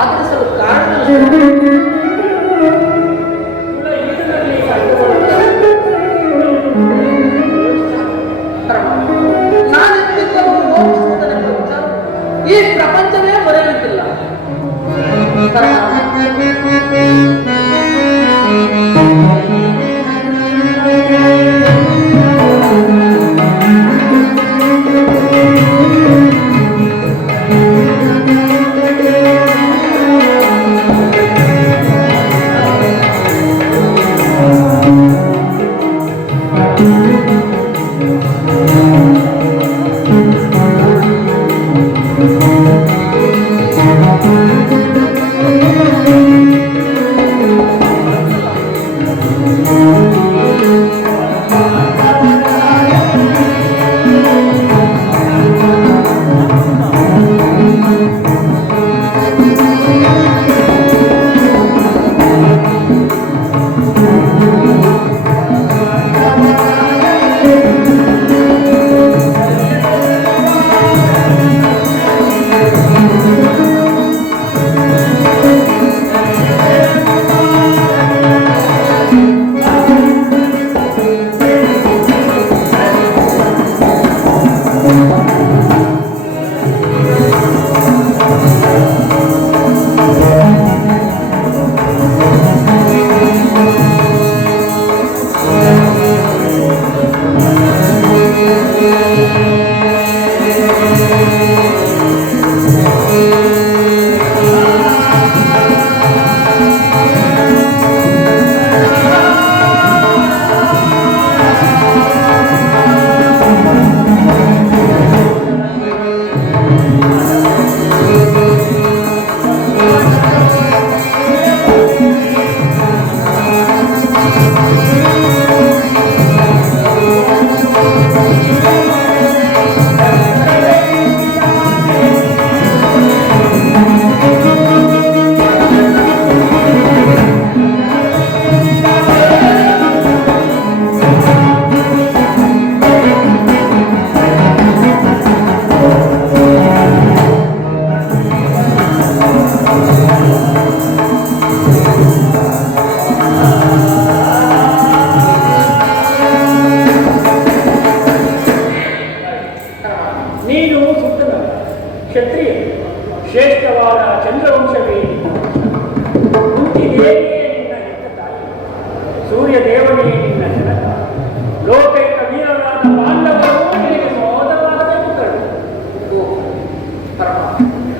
ಆಧರಿಸಲು ಕಾರಣ ಈ ಪ್ರಪಂಚವೇ ಮರೆಯುತ್ತಿಲ್ಲ.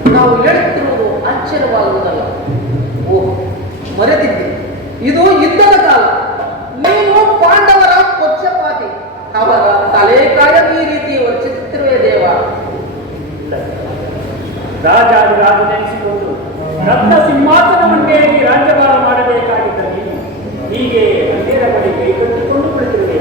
ನಾವು ಹೇಳುತ್ತಿರುವುದು ಆಶ್ಚರ್ಯವಾಗುವುದಲ್ಲ. ಓಹ್, ಮರೆತಿದ್ದೆ, ಇದು ಯುದ್ಧದ ಕಾಲ. ನೀನು ಪಾಂಡವರ ಪಕ್ಷಪಾತಿ. ಅವರ ತಲೆ ಕಾಯಲು ಈ ರೀತಿ ವರ್ಚಿಸುತ್ತಿರುವೆ ದೇವ. ರಾಜನೆನಿಸಿಕೊಂಡು ರತ್ನ ಸಿಂಹಾಸನವನ್ನೇರಿ ರಾಜ್ಯಭಾರ ಮಾಡಬೇಕಾಗಿದ್ದ ನೀನು ಹೀಗೆ ಅಂದೇರ ಬಳಿ ಕೈಕಟ್ಟಿಕೊಂಡು ಕುಳಿತಿರುವೆಯ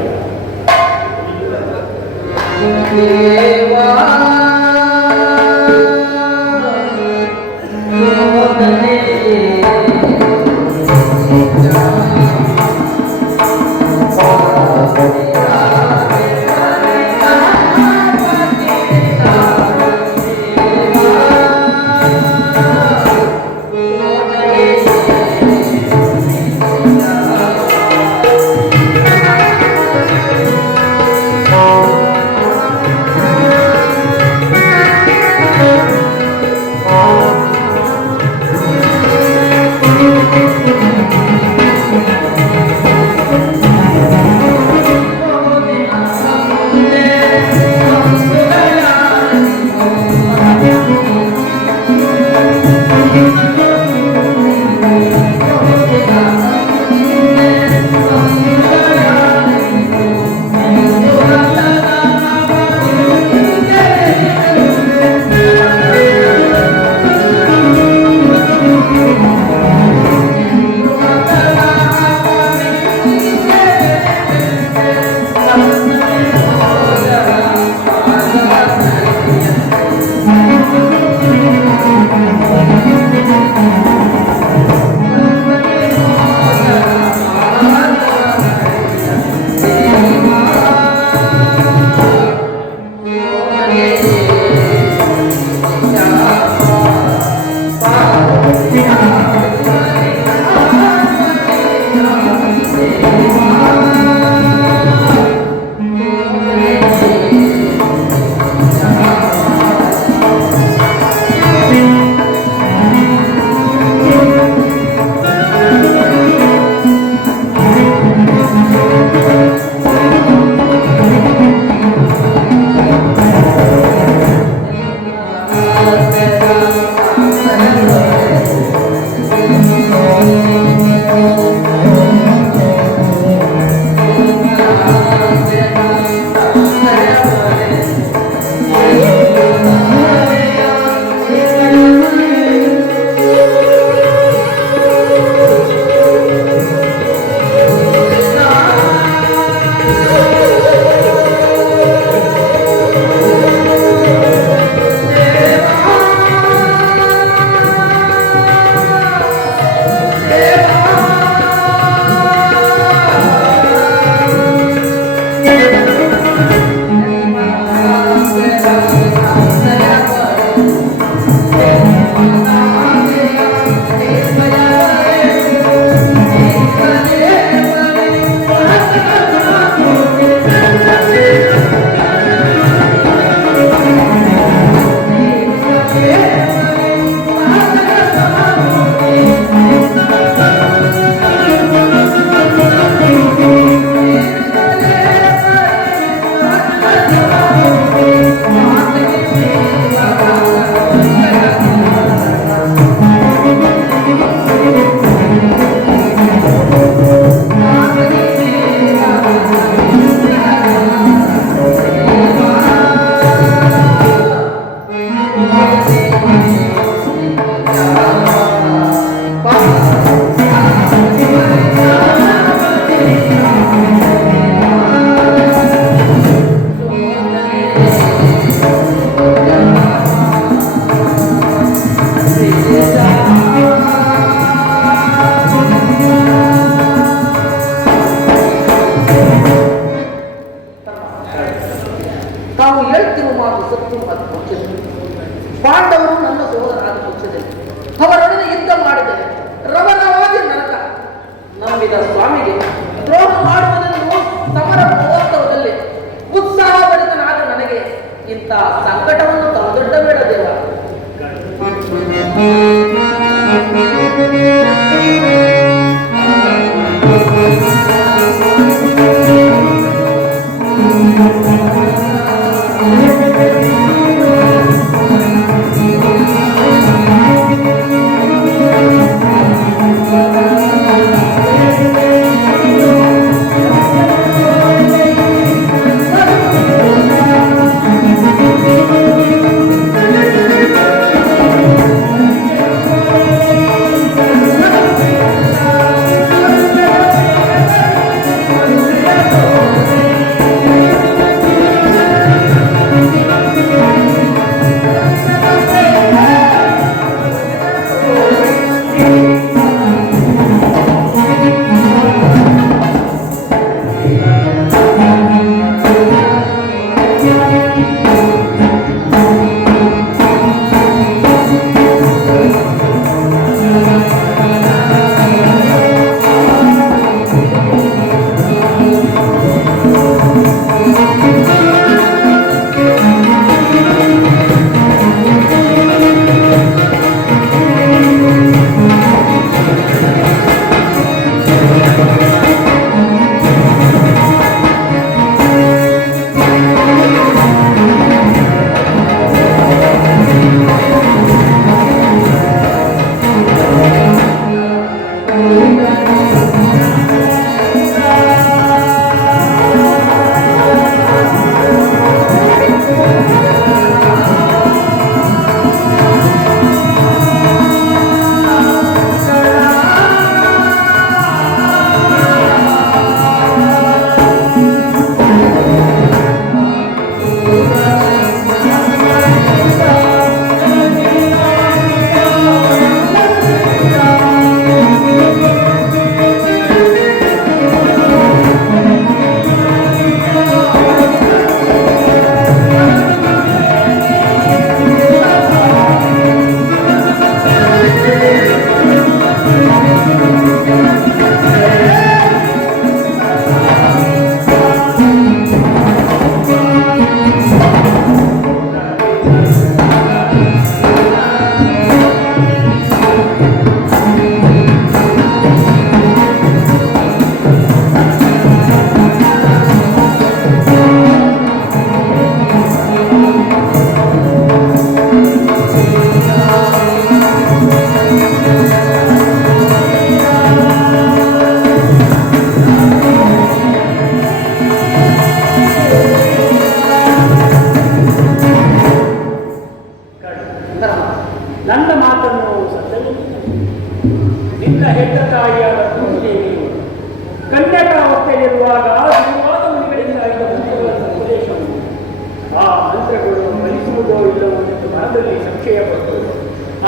ತಾವು ಹೇಳ್ತಿರುವ ಮಾತು ಸತ್ಯ ಮತ್ತು ಪಕ್ಷದಲ್ಲಿ ಪಾಂಡವರು ನನ್ನ ಸಹೋದರರಾದ ಪಕ್ಷದಲ್ಲಿ ಅವರೊಡನೆ ಯುದ್ಧ ಮಾಡಿದರೆ ರವರವಾದ ನರಕ ನಂಬಿದ ಸ್ವಾಮಿಗೆ ದ್ರೋಹ ಮಾಡುವುದನ್ನು ಸಮರ ಮಹೋತ್ಸವದಲ್ಲಿ ಉತ್ಸಾಹ ಭರಿತನಾದ ನನಗೆ ಇಂಥ ಸಂಕಟವನ್ನು ತಂದೊಡ್ಡ ಬೇಡ ದೇವ. ನನ್ನ ಮಾತನ್ನು ಸತ್ತಲ್ಲಿ ನಿನ್ನ ಹೆತ್ತ ತಾಯಿಯಾದ ಭೂಮಿದೇವಿಯು ಕನ್ಯಾಕಾವಸ್ಥೆಯಲ್ಲಿರುವಾಗ ದೂರವಾದ ಮನೆಗಳಿಂದ ಇದ್ದ ಮಂತ್ರಗಳ ಸಂದೇಶವನ್ನು ಆ ಮಂತ್ರಗಳು ಫಲಿಸುವುದೋ ಇಲ್ಲವೋ ಎಂದು ಮನದಲ್ಲಿ ಸಂಶಯಪಟ್ಟು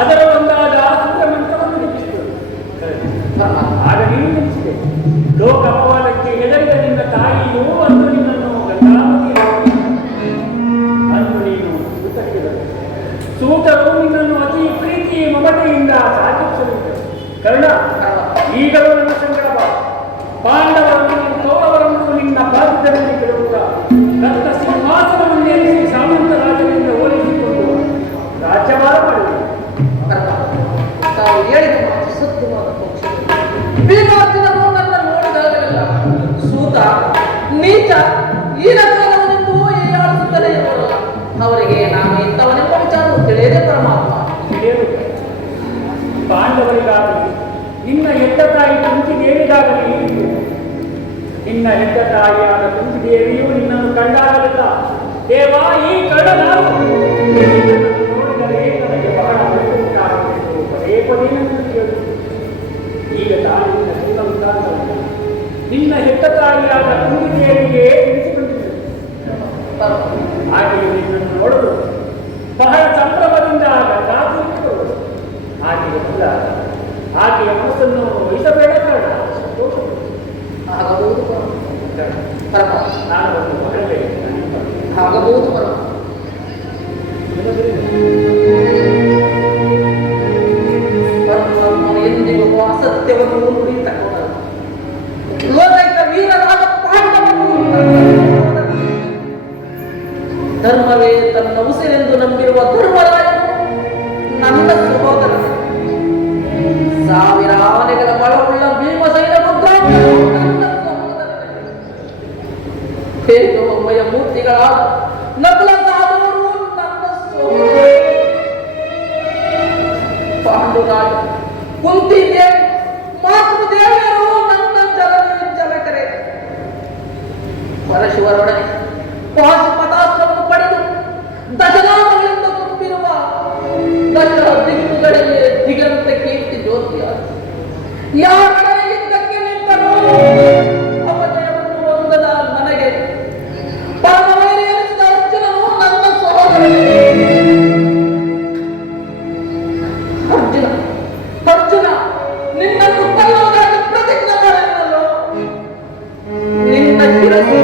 ಅದರ ಒಂದಾದ ಸೂರ್ಯ ಮಂತ್ರವನ್ನು ಜಪಿಸಿದರು. ಆಗ ನೀನು ನೆನೆಸಿದೆ, ಲೋಕ ಅಪವಾದಕ್ಕೆ ಹೆದರಿದ ನಿನ್ನ ತಾಯಿಯು ಅಂದು ನಿನ್ನನ್ನು ಗಂಗಾವತಿ ಅಂದು ನೀನು ಸೂತರಿಸಿದರು. ಸೂತರು ನಿನ್ನನ್ನು ಅತಿ ಪ್ರೀತಿ ಮಮತೆಯಿಂದ ಸಾಧಿಸಲಿದ್ದರು. ಕರ್ಣ, ಈಗಲೂ ನನ್ನ ಸಂಕಲ್ಪ ಪಾಂಡವರನ್ನು ಕೌರವರನ್ನು ನಿನ್ನ ಬಾಧ್ಯದಲ್ಲಿ ಕೆಡುತ್ತ ರಕ್ತ ಸಿಂಹಾಸನವನ್ನೇರಿಸಿ ಸಾಮಂತ ರಾಜನಿಂದ ಹೋಲಿಸಿಕೊಂಡು ರಾಜ್ಯಭಾರ ಮಾಡಿದೆ. ತಾವು ಹೇಳಿದ ಮಾತು ಸತ್ಯವಾದ ಪಕ್ಷ. ಭೀಮಾರ್ಜುನರು ನನ್ನ ನೋಡಿದಾಗಲೆಲ್ಲ ಸೂತ ನೀಚ ಈ ರಕದವನೆಂದು ಹೀಯಾಳಿಸುತ್ತಲೇ ಇರುವಲ್ಲ, ಅವರಿಗೆ ನಾನು ಇಂಥವನೆಂಬ ವಿಚಾರವು ತಿಳಿಯದೆ ಪರಮಾತ್ಮ. ಪಾಂಡವರಿಗಾಗಲಿ ನಿನ್ನ ಹೆತ್ತ ತಾಯಿ ಕುಂತಿದೇವಿಗಾಗಲಿ ನಿನ್ನ ಹೆತ್ತ ತಾಯಿಯಾದ ಕುಂತಿದೇವಿಯು ನಿನ್ನನ್ನು ಕಂಡಾಗಲಿಲ್ಲ. ದೇವ, ಈ ಕಳ್ಳ ನಾನು ನೋಡಿದರೆ ನನಗೆ ಬಹಳ ಉಂಟಾಗಬೇಕು ಪದೇ ಪದೇ ನನ್ನ ಕೇಳು. ಈಗ ತಾಯಿಯಿಂದ ಎಲ್ಲ ಉಂಟಾಗಲ್ಲ. ನಿನ್ನ ಹೆತ್ತ ತಾಯಿಯಾದ ಕುಂತಿದೇವಿಗೆ ತಿಳಿಸಿಕೊಂಡಿದ್ದೆ. ಹಾಗೆಯೇ ನಿನ್ನನ್ನು ನೋಡಲು ಬಹಳ ಸಂಭ್ರಮದಿಂದ ಗಂಗಾಪುರಕ್ಕೆ ಹಾಗೆಯೇ ಇಲ್ಲ, ಆಕೆಯ ಮನಸ್ಸನ್ನು ವಹಿಸಬೇಡ ಕಾರಣ ಸಂತೋಷ ಆಗಬಹುದು ನಾನು ಒಂದು ಮಗಳೇ ಆಗಬಹುದು ಪರಮಾತ್ಮನು ಎಂದಿಗೂ ಅಸತ್ಯವನ್ನು ನುಡಿತಕ್ಕೊಂಡರು. ಲೋಕೈಕ ವೀರರಾದ ಪಾಂಡವರು ಧರ್ಮವೇ ತನ್ನ ಉಸಿರೆಂದು ನಂಬಿರುವ ಧರ್ಮರಾಯನು ನನ್ನ ಸಹೋದರ. ಸಾವಿರ ಆನೆಗಳ ಬಲವುಳ್ಳ ಭೀಮಸೈನ ರುದ್ರಾಂಗನು ನನ್ನ ಸಹೋದರನೇ. ತೇಜೋಮಯ ಮೂರ್ತಿಗಳಾದ ನಕಲಸಾದವರು ನನ್ನ ಸಹೋದರ. ಪಾಂಡುರಾಜ, ಕುಂತಿದೇವಿ, ಮಾತೃದೇವಿಯರು ನನ್ನ ಜನಕರೇ. ಪರಶಿವರೊಡನೆ ಪಾಶುಪತಾಸ್ತ್ರವನ್ನು ಪಡೆದು ದಶನಾಮಗಳಿಂದ ತುಂಬಿರುವ ದಶ ದಿಕ್ಕುಗಳಲ್ಲಿ ದಿಗಂತ ಕೀರ್ತಿ ಜ್ಯೋತಿಯಾದ ಯಾರೊಡನೆ ಯುದ್ಧಕ್ಕೆ ನಿಂತರೂ ಅಪಜಯವನ್ನು ಹೊಂದದ ನನಗೆ ಪರಮವೈರಿ ಎನಿಸಿದ ಅರ್ಜುನನು ನನ್ನ ಸಹೋದರನೇ. ಅರ್ಜುನ, ನಿನ್ನನ್ನು ಕೊಲ್ಲುವುದಾಗಿ ಪ್ರತಿಜ್ಞೆ ಮಾಡಿದನಲ್ಲೋ. ನಿನ್ನ ಶಿರಸ್ಸು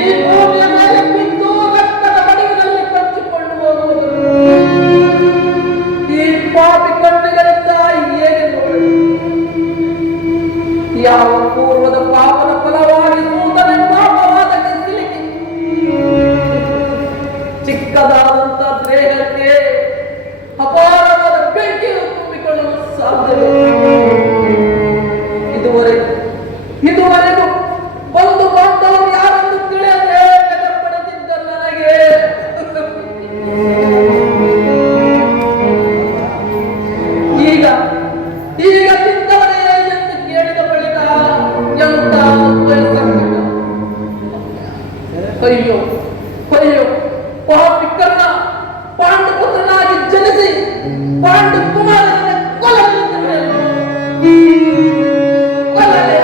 ಈ ಭೂಮಿಯ ಮೇಲೆ ಬಿದ್ದು ರಕ್ತದ ಮಡಿವಿನಲ್ಲಿ ಕಚ್ಚಿಕೊಂಡು ಹೋಗುವುದು ಈ ಪಾಪಿ ಕಣ್ಣುಗಳಿಂದ ಹೇಗೆ ನೋಡಲು? ಯಾವ ಪೂರ್ವದ ಪಾಪದ ಫಲವಾಗಿ ಸೂತನೆಂಬ ಅಪವಾದಕ್ಕೆ ಸಿಲುಕಿ ಚಿಕ್ಕದಾದಂತ ದೇಹಕ್ಕೆ ಅಪಾರವಾದ ಬೆಂಕಿಯನ್ನು ತುಂಬಿಕೊಳ್ಳಲು ಸಾಧ್ಯವೇ? ಇದುವರೆಗೂ ಬಂದು ಬಾಂಧವರು ಯಾರೆಂದು ತಿಳಿಯದೆ ಪಡೆದಿದ್ದ ನನಗೆ ಈಗ ತಿಂದವರೇ ಎಂದು ಕೇಳಿದ ಬಳಿಕ ಎಂತ ಅಯ್ಯೋ ಅಯ್ಯೋ, ಪಾಪಿ ಕರ್ಣ ಪಾಂಡುಪುತ್ರನಾಗಿ ಜನಿಸಿ ಪಾಂಡು ಕುಮಾರನ ಕೊಲ್ಲಲಿದ್ದವೇ ಕೊಲ್ಲಲೇ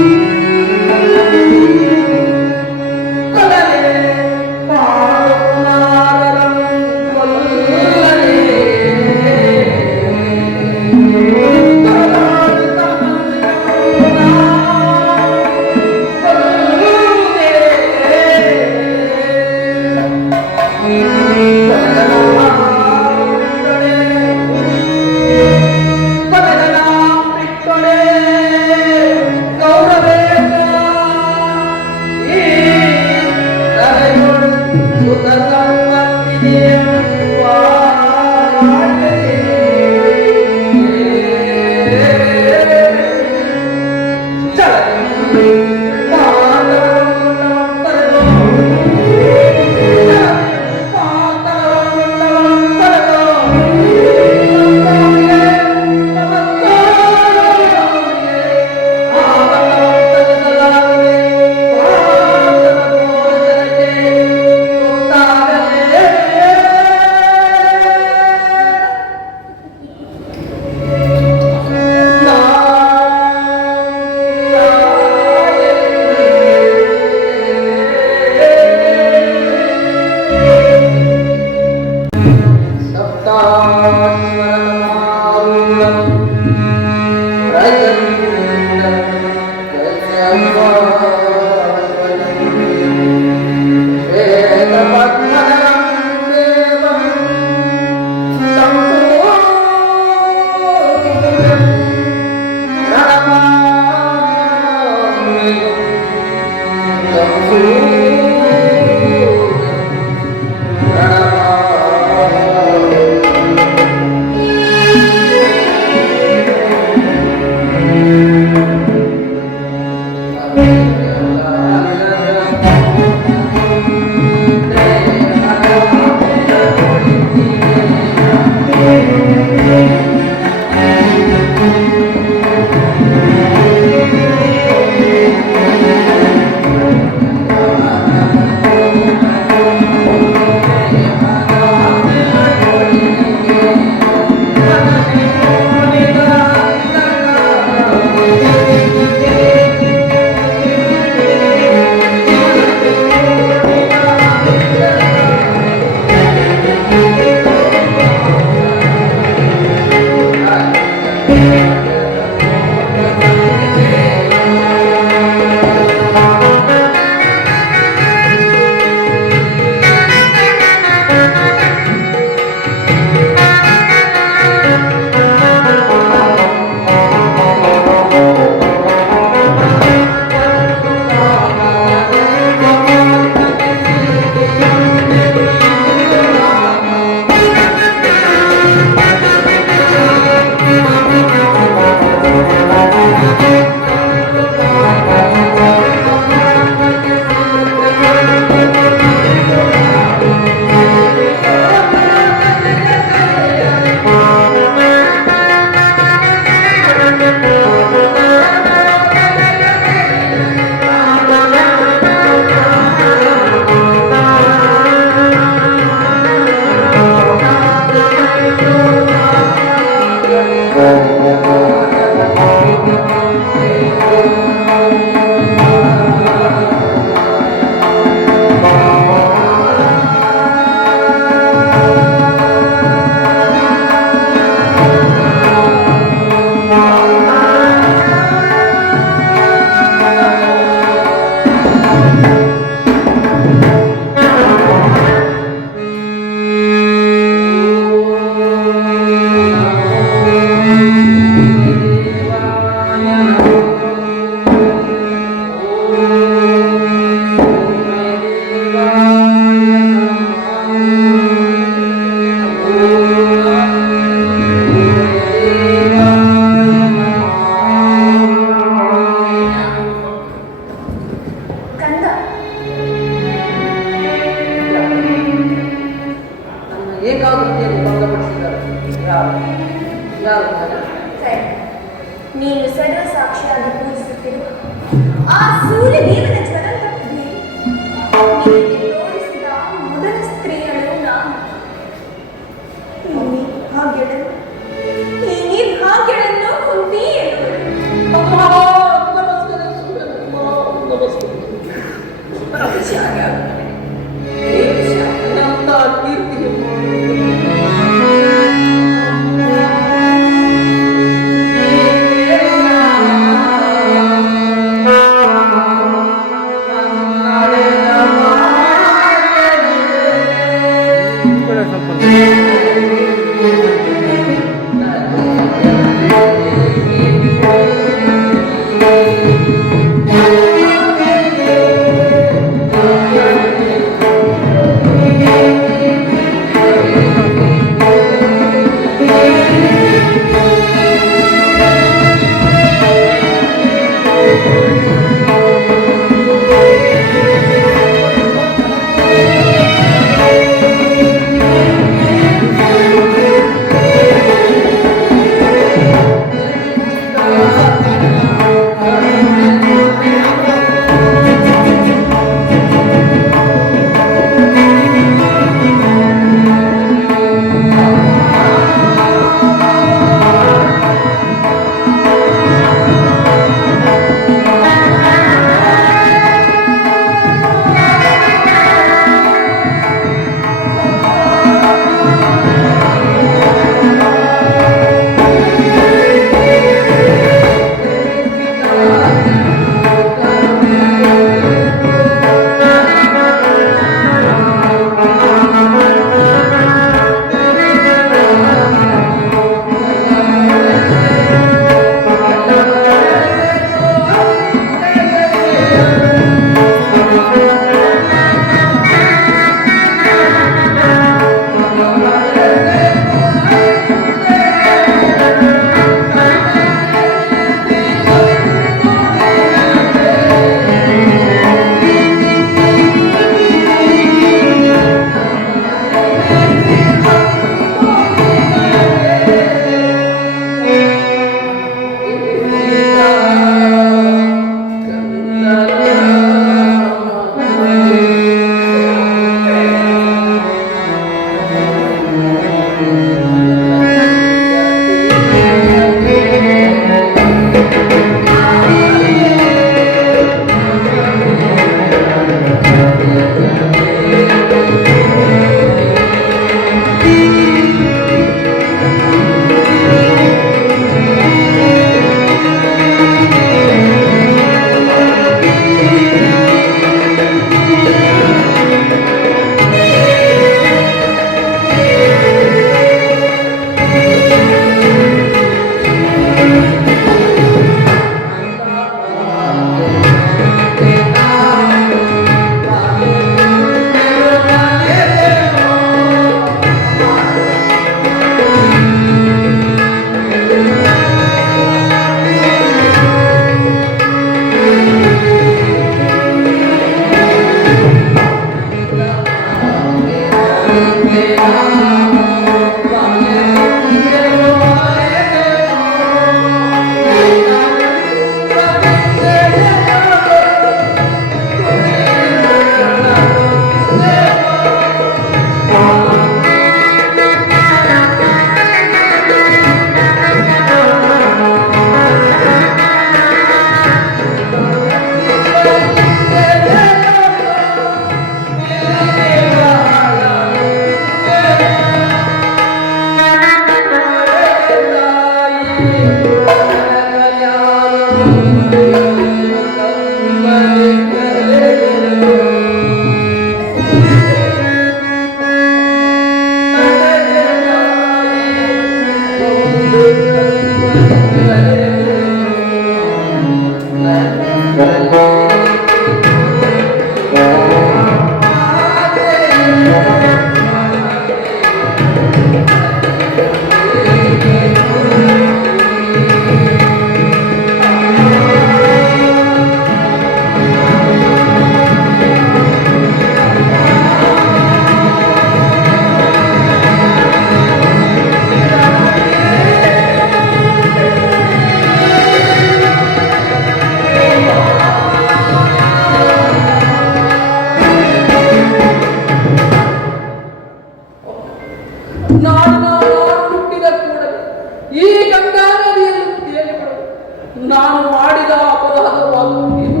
ನಾನು ಮಾಡಿದ ಅಪರಾಧವಾಗುತ್ತೇನೆ.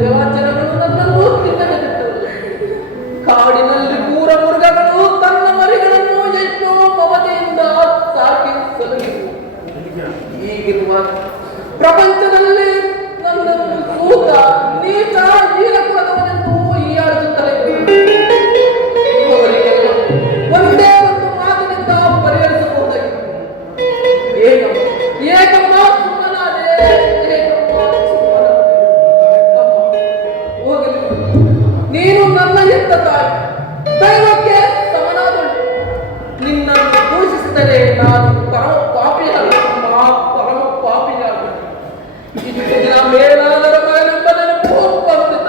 ದೇವಾಚರಗಳು ನನ್ನನ್ನು ತಿನ್ನದೆ ಬಿಟ್ಟರು. ಕಾಡಿನಲ್ಲಿ ಪೂರ ಮೃಗಗಳು ತನ್ನ ಮರಿಗಳನ್ನು ಎಷ್ಟೋ ಮಮತೆಯಿಂದ ಸಾಕಿ ಸಲಹಿದವು. ಹೀಗಿರುವಾಗ ಪ್ರಪಂಚದಲ್ಲಿ ನನ್ನನ್ನು ಸೂತ ನೀಚ ಹೀರಕುಲದವನೆಂದು ಹೀಯಾಡುತ್ತಲೇ ಅವರಿಗೆಲ್ಲ ಒಂದೇ ಒಂದು ಮಾತಿನಿಂದ ಪರಿಹರಿಸಬಹುದಾಗಿತ್ತು. ಏಕಮ್ಮ ಸುಮ್ಮನಾದೆ, ಏಕಮ್ಮ ಸುಮ್ಮನಾದೆ. ಹೋಗಲಿ, ನೀನು ನನ್ನ ಹೆತ್ತ ತಾಯಿ, ದೈವಕ್ಕೆ ಸಮನಾದಳು. ನಿನ್ನನ್ನು ದೂಷಿಸಿದರೆ ನಾನು ಪರಮ ಪಾಪಿಯಾಗ. ಇಷ್ಟು ದಿನ ಮೇಲಾದರ ಮಗನೆಂಬ ನೆನಪು ಬಂದಿದ್ದ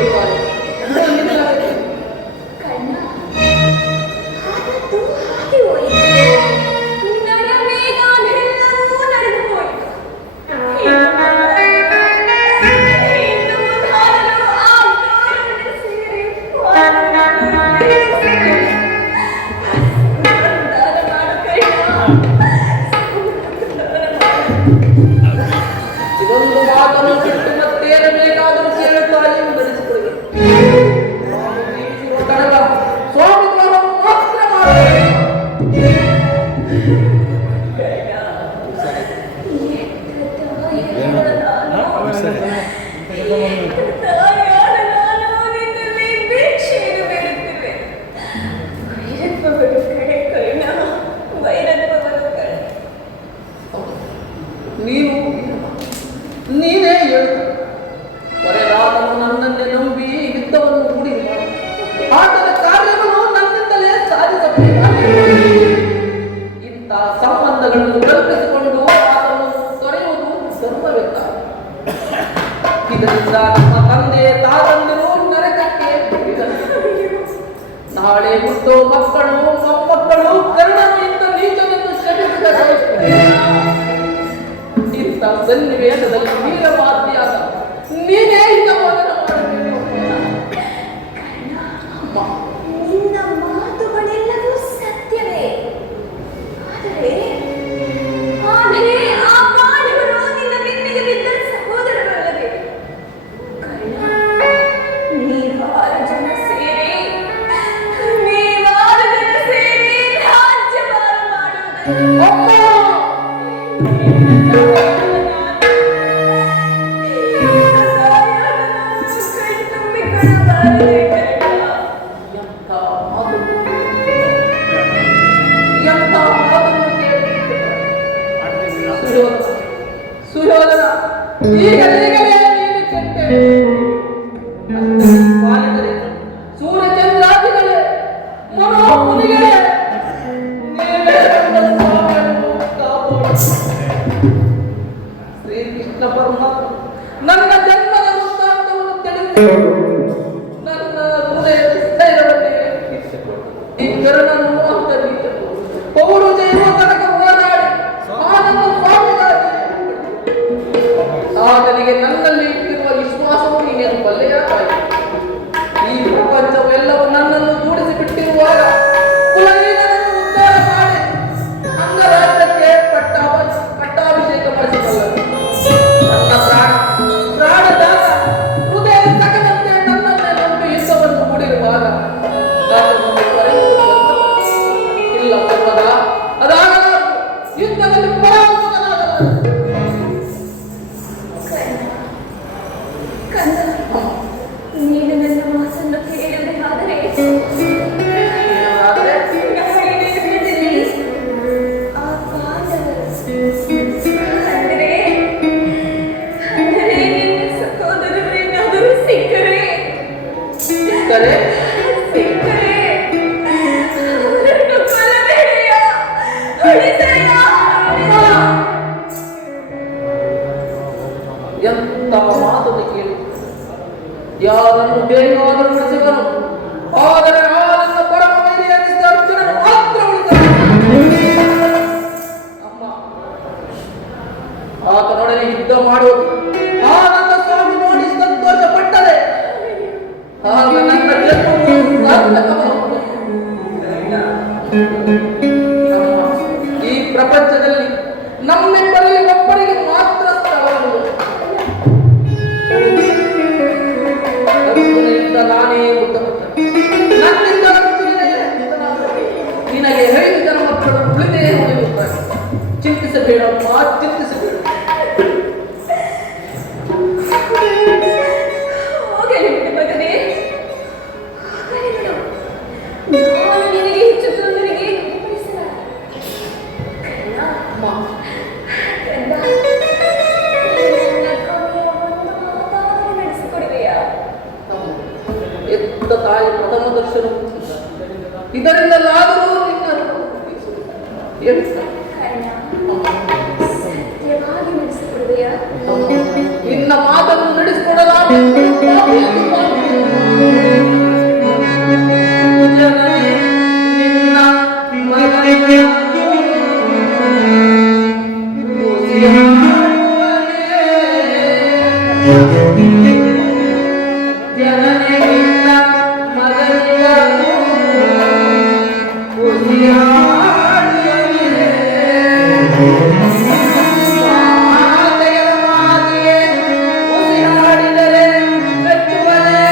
ಕೇಳುತ್ತಾರೆ. ಕಣ್ಣ ಹಾಗಂತೂ ಹಾಗೆ ಹೋಯಿತು. ನಡೆಯಬೇಕಾದೆಲ್ಲವೂ ನಡೆದು ಹೋಯಿತು. ಇನ್ನು ಮುಂದಾದರೂ ಆ ಗಾಯವನ್ನು ಸೇರಿ ದಾನ ಮಾಡು ಕಣ್ಣ. ಇದೊಂದು ಮಾತನ್ನು ಬಿಟ್ಟು ಮತ್ತೇನು ಬೇಕಾದರೂ ಕೇಳುತ್ತಾರೆ ಎಂದು ಧರಿಸಿಕೊಳ್ಳಿ. ನಾನು ಜೀವಿಸಿರುವ ತನಕ ಸ್ವಾಮಿತ್ವವನ್ನು ಮಾತ್ರ ಮಾಡಬೇಕು. ನೀನೇ ಹೇಳು. ಕೊನೆಗಾದನು ನನ್ನನ್ನೇ ನಂಬಿ ಯುದ್ಧವನ್ನು ಹೂಡಿರುವ ಆಟದ ಕಾರ್ಯವನ್ನು ನನ್ನಿಂದಲೇ ಸಾಧಿಸಬೇಕಾಗಿದೆ. ಇಂಥ ಸಂಬಂಧಗಳನ್ನು ಕಲ್ಪಿಸಿಕೊಂಡು ಅದನ್ನು ತೊರೆಯುವುದು ಧರ್ಮವೆತ್ತ. ಇದರಿಂದ ನಮ್ಮ ತಂದೆ ತಾತಂದಿರು ನರಕಕ್ಕೆ ಬೀಳಲಿದ್ದಾರೆ. ನಾಳೆ ಹುಟ್ಟೋ ಮಕ್ಕಳು ಮೊಮ್ಮಕ್ಕಳು ಕರ್ಣನಿಂದ ನೀಚನನ್ನು ಶಪಿಸಿದರೆ ಇಂಥ ಸನ್ನಿವೇಶದಲ್ಲಿ ವೀರವಾದಿಯಾದ ನೀನೇ ಹಿತವಾದನ ಮಾಡಬೇಕು. ನಿನ್ನ ಮಾತುಗಳೆಲ್ಲವೂ ಸತ್ಯವೇ. ಆದರೆ ಆ ಪಾಂಡವರು ನಿನ್ನ ಬೆನ್ನಿಗೆ ಬಿದ್ದ ಸಹೋದರರಲ್ಲವೇ? ಕರ್ಣ, ನೀವಾರು ಜನ ಸೇರಿ ರಾಜ್ಯಭಾರ ಮಾಡುವುದು. ಸುಯೋಧನ, ಈಗಲೇ ನೀನು ಕೆಟ್ಟೆ. ಬಾಲಿಕರೇ, ಸೂರ್ಯಚಂದ್ರಾದಿಗಳೇ, ಮನೋಮುನಿಗಳೇ, ನೀವೇ ನನ್ನ ಸ್ವಾಮಿಯನ್ನು ಕಾಪಾಡು. ಶ್ರೀಕೃಷ್ಣ ಪರಮಾತ್ಮ ನನ್ನ ಜನ್ಮದ ವೃತ್ತಾಂತವನ್ನು ತಿಳಿಸಿ ನನ್ನ ಹೃದಯದ ಸ್ಥೈರ್ಯವನ್ನೇ ಹೆಚ್ಚಿಸಿಕೊಂಡು ಈ ಕರುಣನು ಅಂತ ನೀಡಲು ಪೌರುಷ ಇರುವ ತನಕ ಹೋರಾಡಿ ಆನಂದ ಸ್ವಾಮಿಗಾಗಿ ಆತನಿಗೆ ನನ್ನಲ್ಲಿ ಇಟ್ಟಿರುವ ವಿಶ್ವಾಸವು ನೀನೇನು ಬಲ್ಲೆಯ ಈ ಪ್ರಪಂಚವೆಲ್ಲವೂ ನನ್ನನ್ನು ಜೋಡಿಸಿ ಬಿಟ್ಟಿರುವಾಗ ಕುಲಹೀನನನ್ನು ಉದ್ಧಾರ ಮಾಡಿ ಅಂಗರಾಜ್ಯಕ್ಕೆ ಪಟ್ಟಾಭಿಷೇಕ ಮಾಡಿಸಿಕೊಳ್ಳಲು ನನ್ನ ಪ್ರಾಣದಾಗ ಹೃದಯ ತಗದಂತೆ ನನ್ನನ್ನೇ ನಂಬಿ ಯುದ್ಧವನ್ನು ಹೂಡಿರುವಾಗ ಇಲ್ಲ ಸರ್ವದ ಅದಾಗಲಾರದು. ಯುದ್ಧದಲ್ಲಿ ಪರಾಭವನಾಗಲಾರದು. ನೀನು ನನ್ನ ಮಾತನ್ನು ಕೇಳಬೇಕಾದರೆ ಆ ಪಾಂಡವರು ಅಂದರೆ ನಿನ್ನ ಸಹೋದರರೇನಾದರೂ ಸಿಕ್ಕರೆ ಅವರನ್ನು ಕೊಲ್ಲಬೇಡೆಯ, ಉಳಿಸಯ್ಯ. ಎಂಥ ಮಾತನ್ನು ಕೇಳಿ ಯಾರನ್ನು ಬೇಕಾದರೂ ಉಳಿಸಿದನು. ಆದರೆ ಆ ನನ್ನ ಪರಮ ವೈರಿಯಾಗಿದ್ದ ಅರ್ಜುನನು ಮಾತ್ರ ಉಳಿದನು. ಅಮ್ಮ, ಆತನೊಡನೆ ಯುದ್ಧ ಮಾಡುವುದು ಆ ನನ್ನ ಸ್ವಾಮಿ ನೋಡಿ ಸಂತೋಷ ಪಟ್ಟರೆ ಆಗ ನನ್ನ ಜನ್ಮವು ಸಾರ್ಥಕವಾಗುವುದು. ಅಮ್ಮ, ಈ ಪ್ರಪಂಚದಲ್ಲಿ ನಮ್ಮಿಬ್ಬರಲ್ಲಿ ಒಬ್ಬರಿಗೆ ಮಾತ್ರ ಸ್ಥಳವಿರುವುದು. ಅರ್ಜುನನಿಂದ ನಾನೇ ಉತ್ತಮತೆ, ನನ್ನಿಂದ ನಿನಗೆ 5 ಜನ ಮಕ್ಕಳು ಉಳಿದೇ ಉಳಿಯುತ್ತಾರೆ. ಚಿಂತಿಸಬೇಡ, ಚಿಂತಿಸಬೇಡ. ಹೋಗಲಿ ಬಿಡು ಮಗನೇ, ಹೋಗಲಿ ಬಿಡು. ನಾನು ನಿನಗೆ ಹೆಚ್ಚು ತೊಂದರೆಗೆ ಗುಣಪಡಿಸಲಾರೆ. ಕರ್ಣ, ನನ್ನ ಕೊನೆಯ ಒಂದು ಮಾತಾಡಿ ನಡೆಸಿಕೊಡುವೆಯಾ? ಎತ್ತ ತಾಯಿ ಪ್ರಥಮ ದರ್ಶನ ಇದರಿಂದಲಾದರೂ ನಿನ್ನ ಸತ್ಯವಾಗಿ ನಡೆಸಿಕೊಡುವೆಯಾ? ನಿನ್ನ ಮಾತನ್ನು ನಡೆಸಿಕೊಡಲಾಗ ಜನನಿಗಿನ್ನ ಮಗನಿಗನು ಉಸಿರಾಡುವನಿಗೆ ಮಾತೆಯರ ಮಾತಿಗೆ ಉಸಿರಾಡಿದರೆ ಮೆಚ್ಚುವನೇ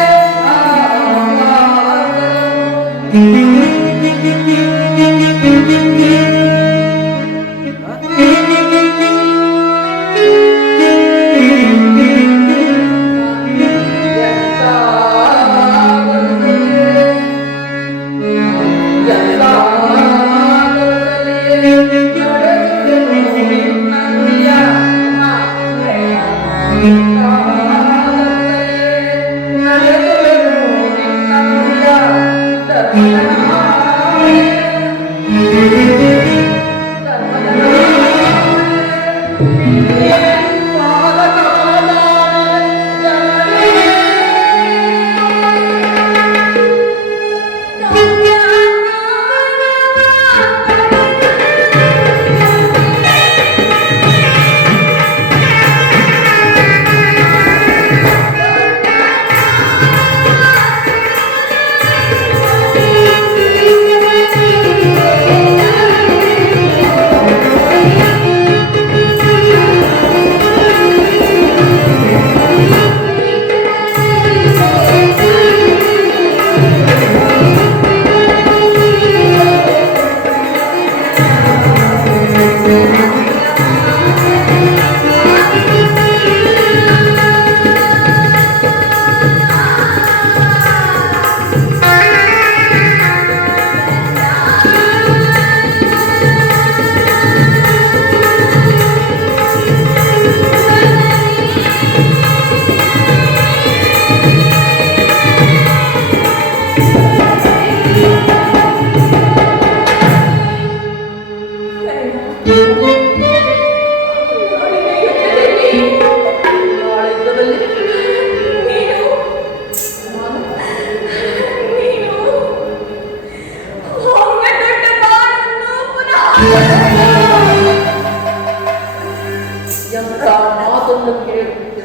ಎಂತ ಮಾತನ್ನು ಕೇಳುತ್ತಿದ್ದೆ.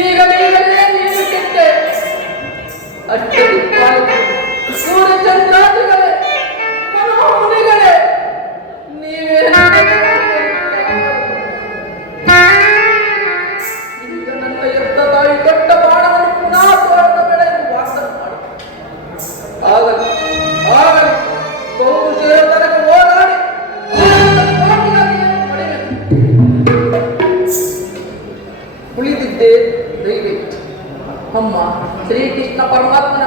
ಈಗಲೇ ನೀನು ಕೆಟ್ಟೆ ಅಷ್ಟೇ ಸೂರ್ಯಚಂದ್ರಾದಿಗಳೇ ಮನೋಮುನಿಗಳೇ ನೀವೇ ಈಗ ನನ್ನ ಎತ್ತ ತಾಯಿ ದೊಡ್ಡ ಬಾಣವನ್ನು ಪುನಃ ತೋಳದ ಬೆಳೆಯನ್ನು ವಾಸನ ಮಾಡಿ ಆಗಲಿ ಆಗಲಿ ಬಹುಶಃ ತನಕ ಹೋರಾಡಿ ಉಳಿದಿದ್ದೇ ದಯವಿಟ್ಟು ಅಮ್ಮ ಶ್ರೀಕೃಷ್ಣ ಪರಮಾತ್ಮನ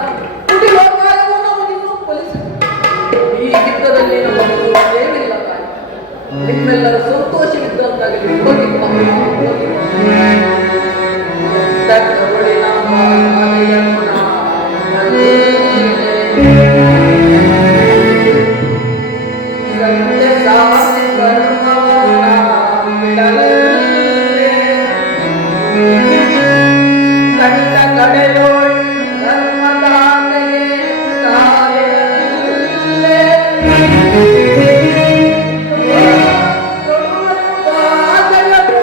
ತುಟಿ ಲೋಕಾಯವನ್ನು ನಾವು ಇನ್ನೂ ಫಲಿಸಿದೆ. ಈ ಯುದ್ಧದಲ್ಲಿ ನಮ್ಮನ್ನು ಏನಿಲ್ಲ ತಾಯಿ, ನಿಮ್ಮೆಲ್ಲರ ಸಂತೋಷವಿದ್ದಂತಾಗಲಿ. ಹೋಗಿ ತಕ್ಕವಳಿ ನಮ್ಮ ಮನೆಯನ್ನ ಸತ್ಯ ಸಾಧನೆ ಕರ್ಮವನ ಬಿಡಲೇ ಕಂಡ ಕಡೆಯೋಳ್ ಧರ್ಮದಾತೆಗೆ ತಾಯಿರಲಿಲ್ಲೇ ಕೊಡುವ ಬಾಧೆಯನ್ನು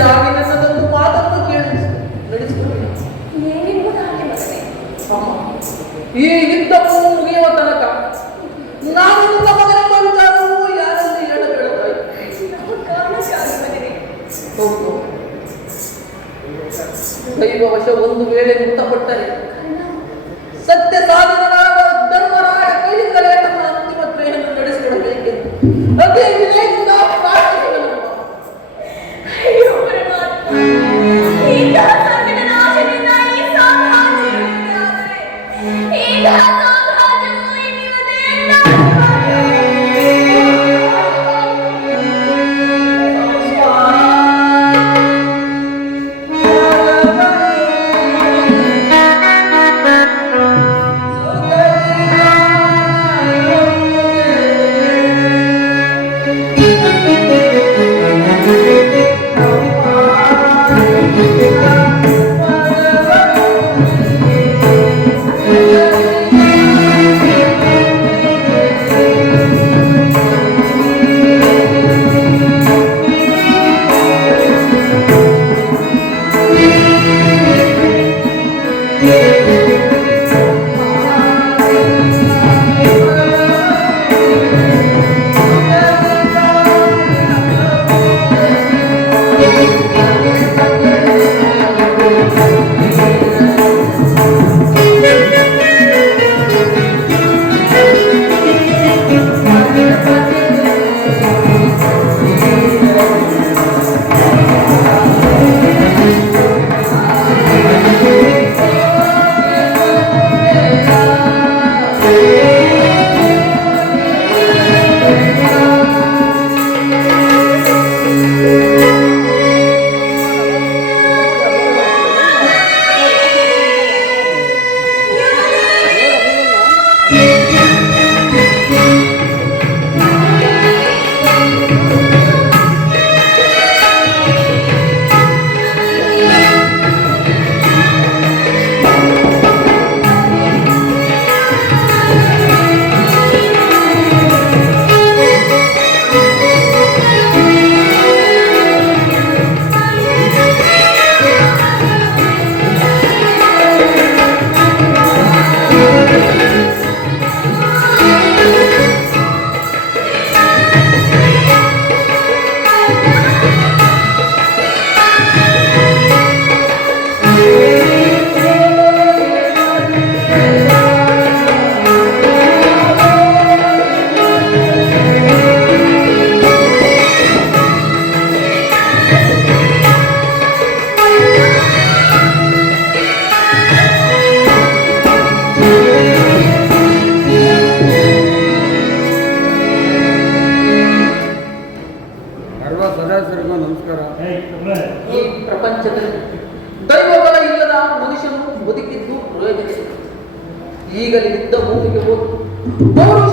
ದಯವಿಟ್ಟು ನನ್ನದೊಂದು ಮಾತನ್ನು ಕೇಳಿ ನಡೆಸಿಕೊಳ್ಳಿ. ಏನೆಂಬುದಾಗಿ ಮಗನೇ? ಈ ಯುದ್ಧವು ಮುಗಿಯುವ ತನಕ ನಾನು ನನ್ನ ಮಗನೆಂಬ ವಿಚಾರವು ಯಾರಲ್ಲಿ ಹೇಳಬೇಡತಾಯಿ. ನಮ್ಮ ಕಾರಣಕ್ಕಾಗಿ ಮಗನೇ. ಹೌದು, ದೈವವಶ ಒಂದು ವೇಳೆ ಮೃತಪಟ್ಟರೆ ಸತ್ಯ ಸಾಧನರಾದ ಧರ್ಮರಾಯ ಕೈಯಿಂದಲೇ ನಮ್ಮ ಅಂತಿಮ ಕ್ರಿಯೆಯನ್ನು ನಡೆಸಿಕೊಡಬೇಕೆಂದು ಅದೇ ವಿನಯದಿಂದ ಪ್ರಾರ್ಥಿಸುವೆನು. ಅಯ್ಯೋ ಪರಮಾತ್ಮ, ಇಂತಹ ಸಂಕಟದ ನಾಶದಿಂದ ಈ ಸಾಮ್ರಾಜ್ಯ ಉಳಿದಿದೆ. ಇಂತಹ ಸಾಮ್ರಾಜ್ಯವು ಇನ್ನಿಲ್ಲದೆ ನಮಸ್ಕಾರ. ಈ ಪ್ರಪಂಚದಲ್ಲಿ ದೈವಬಲ ಇಲ್ಲದ ಮನುಷ್ಯನು ಬದುಕಿದ್ದು ಪ್ರಯೋಜನ. ಈಗಲೇ ಯುದ್ಧ ಭೂಮಿಗೆ ಹೋಗಿ ಪೌರುಷ